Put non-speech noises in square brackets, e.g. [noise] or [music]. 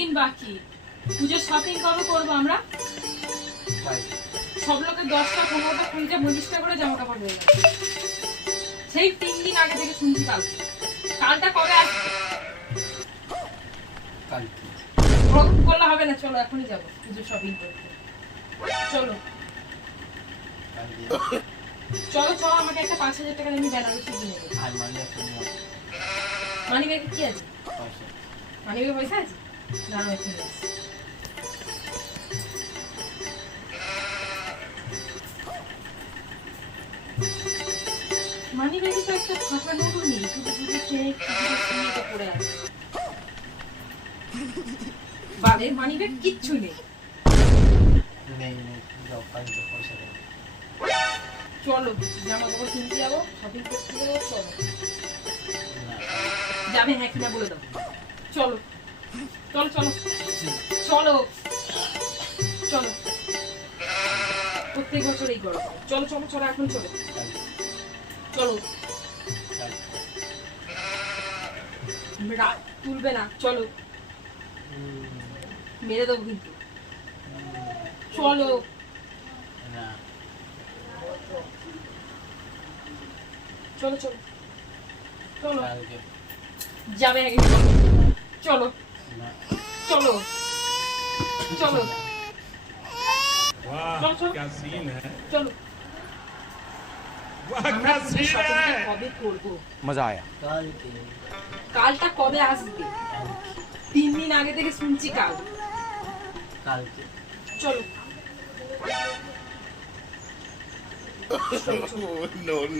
পুজোর শপিং কবে করব আমরা? সব লোকের দশটা পনেরোটা কুড়িটা পঁচিশটা করে জামা কাপড় হয়ে সেই তিন দিন আগে থেকে শুনছি কাল। কালটা কবে আসবে? ওরকম করলে হবে না চলো এখনই যাব পুজোর শপিং করতে। চলো। চলো চলো আমাকে একটা পাঁচ হাজার টাকা আমি বেনারসি কিনে দেবো। আর মানে নিয়ে আসো, মানি ব্যাগে কি আছে? পয়সা। মানি ব্যাগে পয়সা আছে? এখানে আছে মানি ব্যাগে তো একটা ফাঁকা নোটও নেই শুধু শুধু চেক পড়ে আছে বাদের মানি ব্যাগ কিচ্ছু নেই চলো জামা কাপড় কিনতে যাব শপিং করতে যাব চলো যাবে হ্যাঁ কিনা বলে দাও চলো চলো চলো। চলো। চলো। প্রত্যেক বছর এই করো চলো চলো চলো এখন চলো। চলো। রাত তুলবে না চলো। মেরে দেবো কিন্তু। চলো। চলো চলো। চলো। যাবে আগে। চলো। চলো। চলো। কালটা কবে আসবে? তিন দিন আগে থেকে শুনছি কাল। চলো. [laughs]